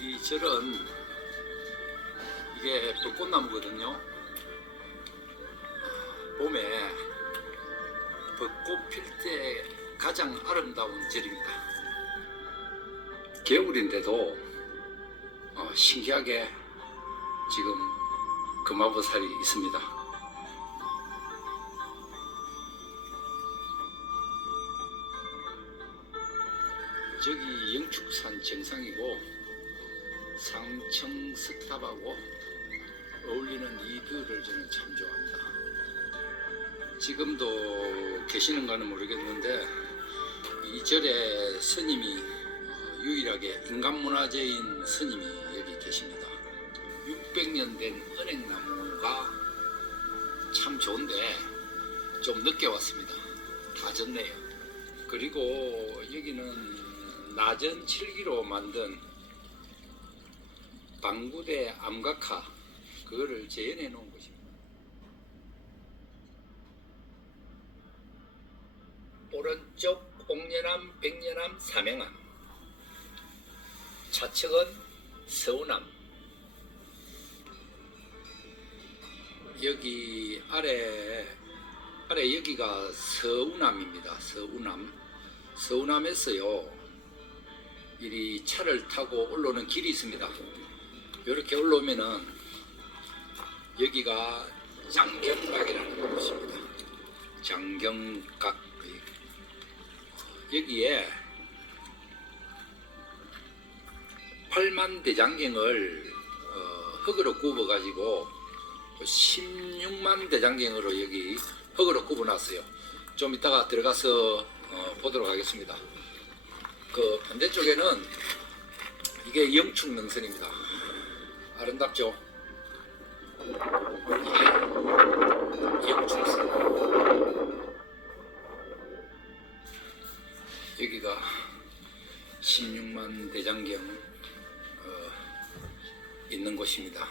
이 절은 이게 벚꽃나무거든요. 봄에 벚꽃 필 때 가장 아름다운 절입니다. 겨울인데도 어, 신기하게 지금 금화보살이 있습니다. 저기 영축산 정상이고 상청석탑하고 어울리는 이 뷰를 저는 참 좋아합니다. 지금도 계시는가는 모르겠는데 이 절에 스님이 어, 유일하게 인간문화재인 스님이 여기 계십니다. 600년 된 은행나무가 참 좋은데 좀 늦게 왔습니다. 다 졌네요. 그리고 여기는 나전 7기로 만든 방구대 암각화 그거를 재현해 놓은 곳입니다. 오른쪽 옥녀남, 백녀남, 삼행암 좌측은 서우남 여기 아래 아래 여기가 서우남입니다. 서우남 서우남에서요 이리 차를 타고 올라오는 길이 있습니다. 이렇게 올라오면은 여기가 장경각이라는 곳입니다. 장경각 여기에 팔만 대장경을 어, 흙으로 굽어 가지고 16만 대장경으로 여기 흙으로 굽어 놨어요. 좀 이따가 들어가서 어, 보도록 하겠습니다. 그 반대쪽에는 이게 영축 능선입니다. 아름답죠? 여기가 16만 대장경 어, 있는 곳입니다.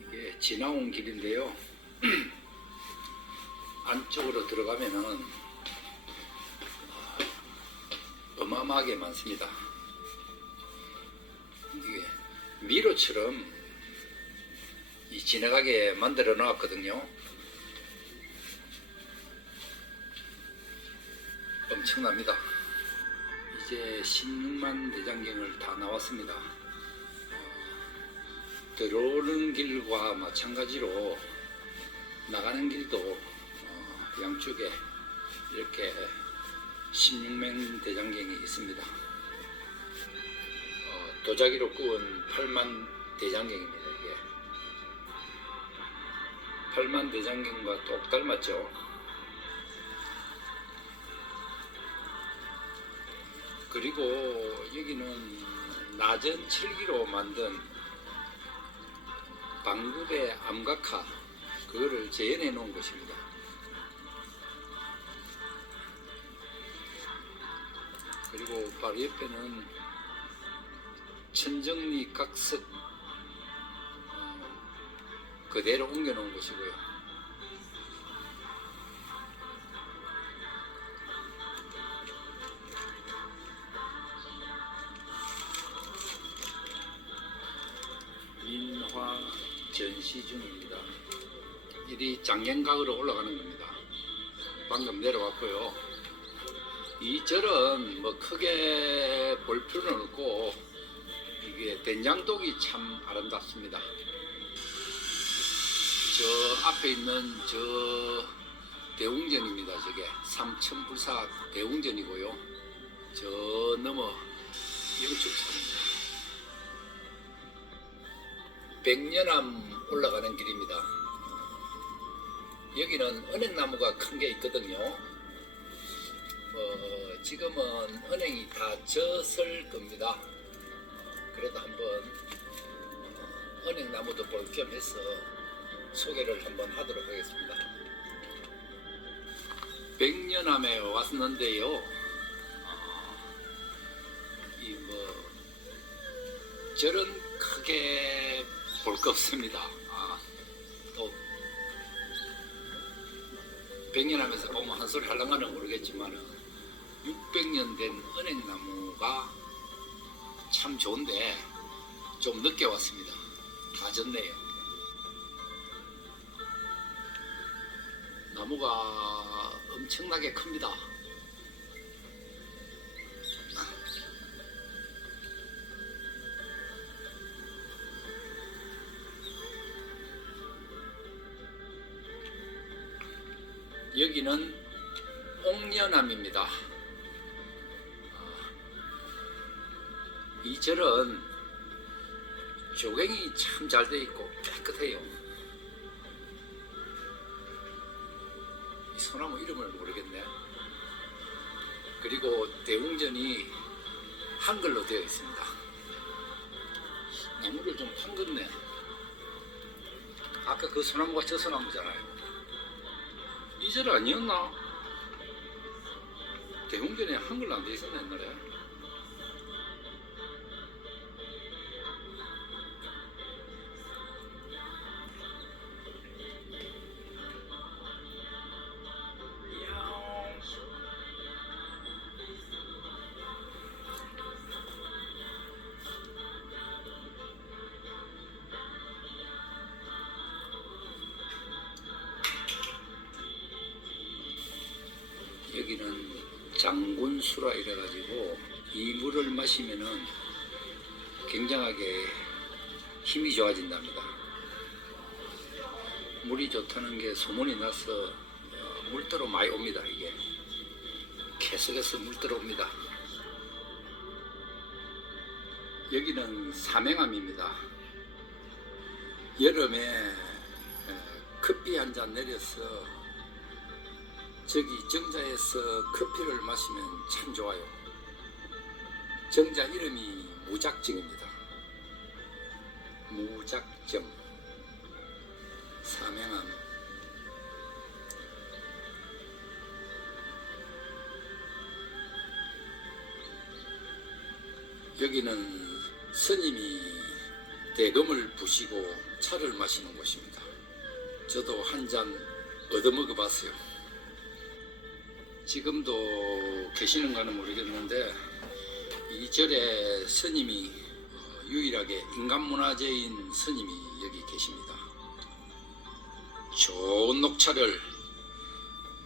이게 지나온 길인데요. 안쪽으로 들어가면은 어마어마하게 많습니다. 미로처럼 이 지나가게 만들어 놨거든요. 엄청납니다. 이제 16만 대장경을 다 나왔습니다. 어, 들어오는 길과 마찬가지로 나가는 길도 어, 양쪽에 이렇게 16만 대장경이 있습니다. 어, 도자기로 구운 8만 대장경입니다. 이게 8만 대장경과 똑 닮았죠. 그리고 여기는 낮은 칠기로 만든 방구대 암각화 그거를 재현해 놓은 곳입니다. 그리고 바로 옆에는 천정리 각석 어, 그대로 옮겨 놓은 곳이고요. 민화 전시 중입니다. 이리 장경각으로 올라가는 겁니다. 방금 내려왔고요. 이 절은 뭐 크게 볼 필요는 없고 된장독이 참 아름답습니다. 저 앞에 있는 저 대웅전입니다. 저게 삼천불사 대웅전이고요. 저 넘어 영축산입니다. 백년암 올라가는 길입니다. 여기는 은행나무가 큰 게 있거든요. 어, 지금은 은행이 다 졌을 겁니다. 그래도 한번 어, 은행나무도 볼 겸 해서 소개를 한번 하도록 하겠습니다. 백년암에 왔는데요. 어, 이뭐 절은 크게 볼 거 없습니다. 아, 또 백년하면서 보면 한 소리 할랑가는 모르겠지만 600년 된 은행나무가 참 좋은데 좀 늦게 왔습니다. 다 졌네요. 나무가 엄청나게 큽니다. 여기는 옥녀남입니다. 절은 조경이 참 잘 돼 있고 깨끗해요. 이 소나무 이름을 모르겠네. 그리고 대웅전이 한글로 되어 있습니다. 나무를 좀 판긋네. 아까 그 소나무가 저 소나무잖아요. 이절 아니었나? 대웅전에 한글로 안 돼 있었나 옛날에? 장군수라 이래가지고 이 물을 마시면은 굉장하게 힘이 좋아진답니다. 물이 좋다는 게 소문이 나서 어, 물들어 많이 옵니다. 이게 계속해서 물들어 옵니다. 여기는 삼행암입니다. 여름에 에, 커피 한 잔 내려서 저기 정자에서 커피를 마시면 참 좋아요. 정자 이름이 무작정입니다. 무작정. 사명함. 여기는 스님이 대금을 부시고 차를 마시는 곳입니다. 저도 한 잔 얻어먹어 봤어요. 지금도 계시는가는 모르겠는데 이 절에 스님이 어, 유일하게 인간문화재인 스님이 여기 계십니다. 좋은 녹차를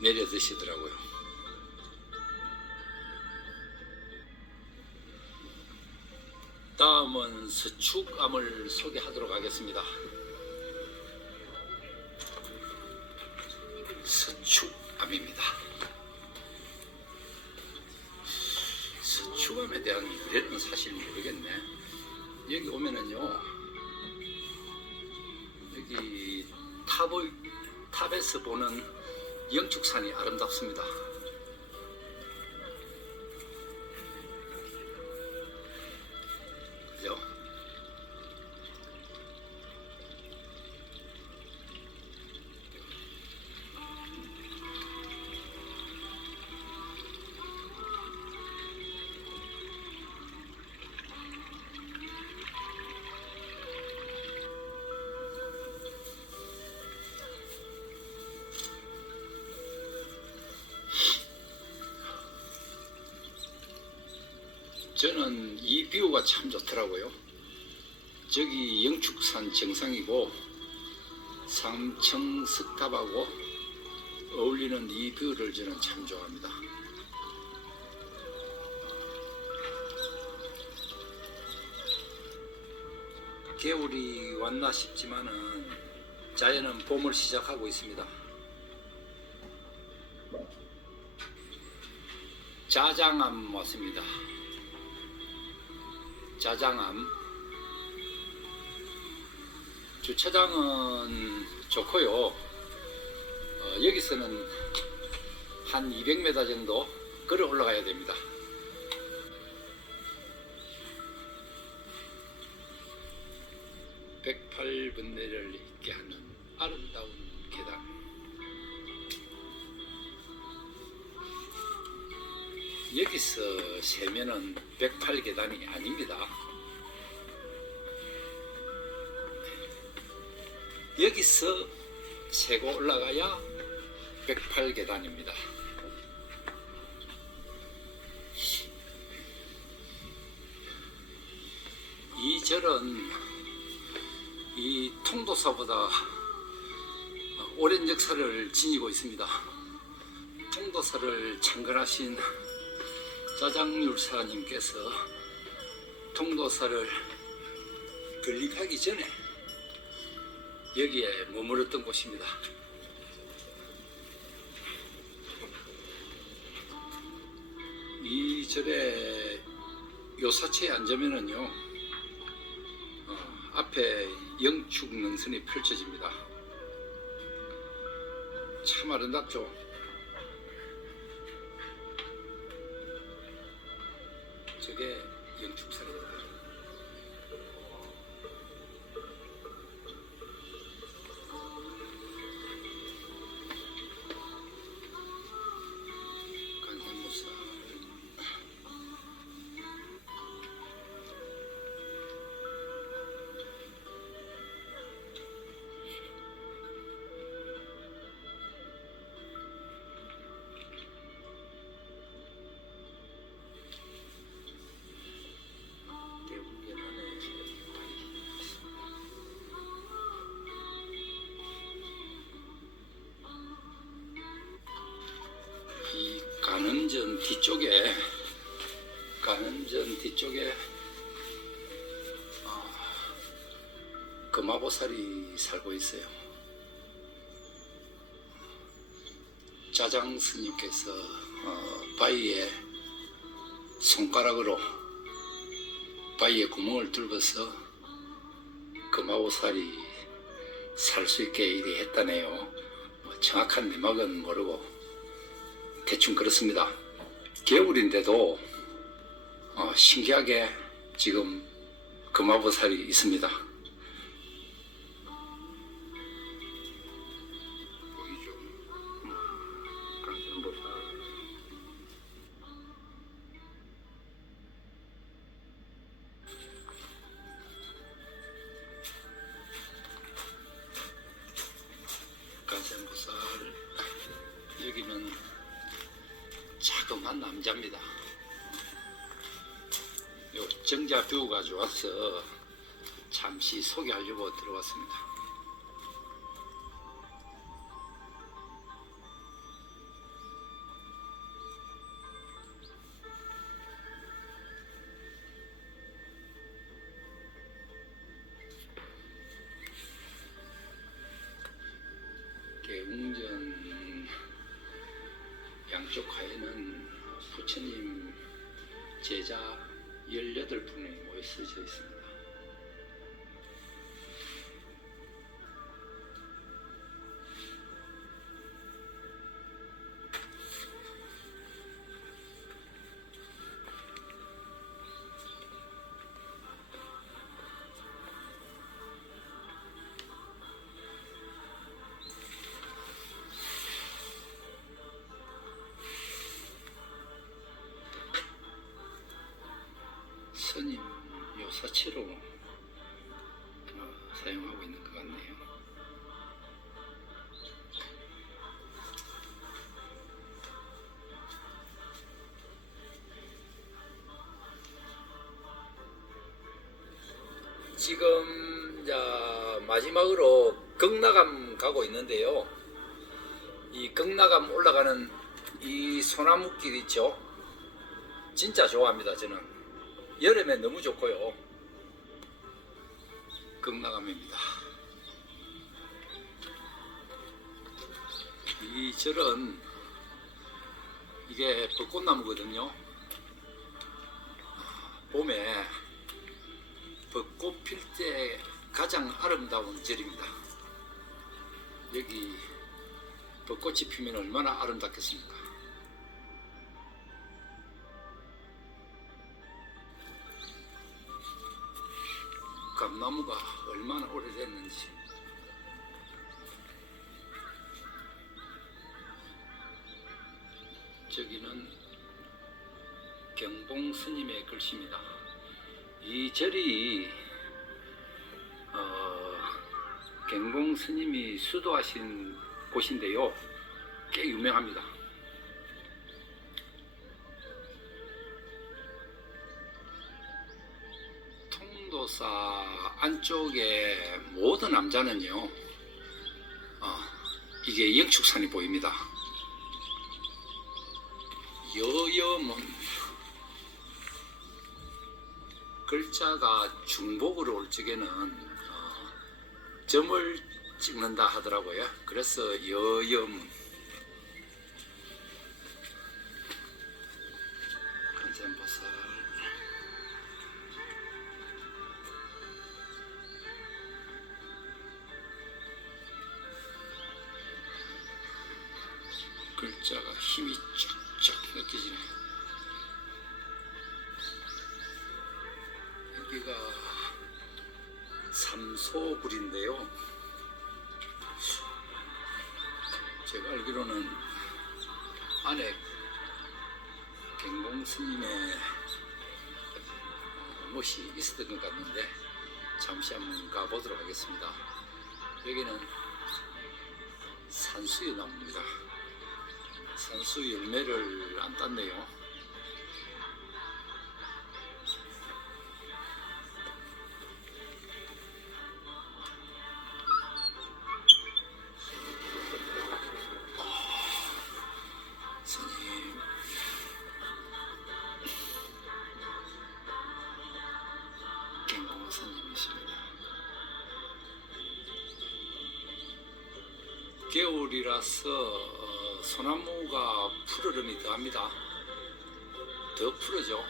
내려 드시더라고요. 다음은 서축암을 소개하도록 하겠습니다. 서축암입니다. 서축암에 대한 유래는 사실 모르겠네. 여기 오면은요, 여기 탑의, 탑에서 보는 영축산이 아름답습니다. 저는 이 뷰가 참 좋더라고요. 저기 영축산 정상이고 삼청 석탑하고 어울리는 이 뷰를 저는 참 좋아합니다. 겨울이 왔나 싶지만은 자연은 봄을 시작하고 있습니다. 자장암 왔습니다. 자장암 주차장은 좋고요. 어, 여기서는 한 200m 정도 걸어 올라가야 됩니다. (108번뇌를) 있게 하는 아름다운 여기서 세면은 108계단이 아닙니다. 여기서 세고 올라가야 108계단입니다. 이 절은 이 통도사보다 오랜 역사를 지니고 있습니다. 통도사를 창건하신 짜장율사님께서 통도사를 건립하기 전에 여기에 머물렀던 곳입니다. 이 절에 요사체에 앉으면은요 어, 앞에 영축 능선이 펼쳐집니다. 참 아름답죠. 뒤쪽에 가는전 뒤쪽에 아, 금화보살이 살고 있어요. 짜장 스님께서 어, 바위에 손가락으로 바위에 구멍을 뚫어서 금화보살이 살 수 있게 일이 했다네요. 뭐 정확한 내막은 모르고 대충 그렇습니다. 겨울인데도 어, 신기하게 지금 금화보살이 있습니다. 남자입니다. 요 정자 뷰가 좋아서 잠시 소개하려고 들어왔습니다. 개웅전 양쪽 부처님 제자 18분이 모여 쓰져 있습니다. 스님 요사치로 어, 사용하고 있는 것 같네요. 지금 자 마지막으로 극락암 가고 있는데요. 이 극락암 올라가는 이 소나무 길 있죠. 진짜 좋아합니다 저는. 여름에 너무 좋고요. 극락암입니다. 이 절은 이게 벚꽃나무거든요. 봄에 벚꽃 필 때 가장 아름다운 절입니다. 여기 벚꽃이 피면 얼마나 아름답겠습니까? 감나무가 얼마나 오래됐는지 저기는 경봉 스님의 글씨입니다. 이 절이 어, 경봉 스님이 수도하신 곳인데요. 꽤 유명합니다. 통도사 안쪽에 모든 남자는요, 어, 이게 영축산이 보입니다. 여염은 글자가 중복으로 올 적에는 어, 점을 찍는다 하더라고요. 그래서 여염 간 글자가 힘이 쫙쫙 느껴지네. 여기가 삼소불인데요. 제가 알기로는 안에 갱봉 스님의 어, 못이 있었던 것 같는데 잠시 한번 가보도록 하겠습니다. 여기는 산수유 나무입니다. 산수 열매를 안 땄네요. 겨울이라서 어, 소나무가 푸르름이 더합니다. 더 푸르죠.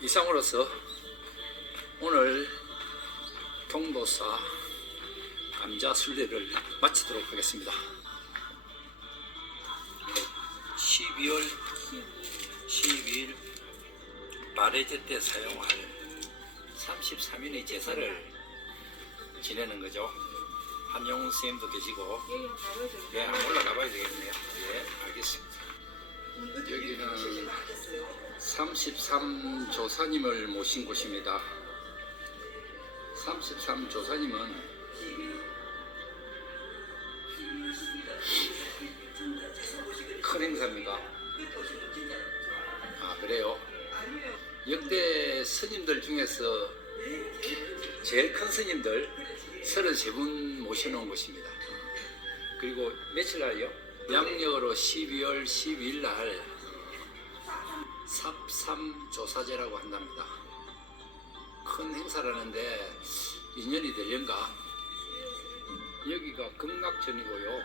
이상으로서 오늘 통도사 감자 순례를 마치도록 하겠습니다. 12월 12일 바레제 때 사용할 33인의 제사를 지내는 거죠. 한용훈 선생님도 계시고 예, 한번 올라가 봐야 되겠네요. 예, 알겠습니다. 여기는 33조사님을 모신 곳입니다. 33조사님은 큰 행사입니다. 아, 그래요? 역대 스님들 중에서 제일 큰 스님들 33분 모셔놓은 곳입니다. 그리고 며칠 날요? 양력으로 12월 12일 날 삽삼조사제라고 한답니다. 큰 행사라는데 인연이 되련가? 여기가 극락전이고요.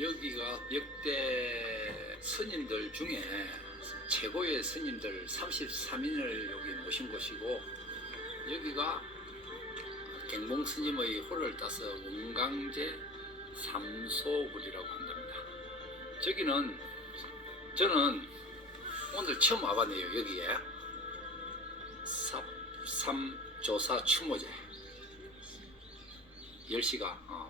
여기가 역대 스님들 중에 최고의 스님들 33인을 여기 모신 곳이고 여기가 갱봉 스님의 호를 따서 원강제 삼소굴이라고 한답니다. 저기는 저는 오늘 처음 와봤네요. 여기에 삽삼조사 추모제 10시가 어,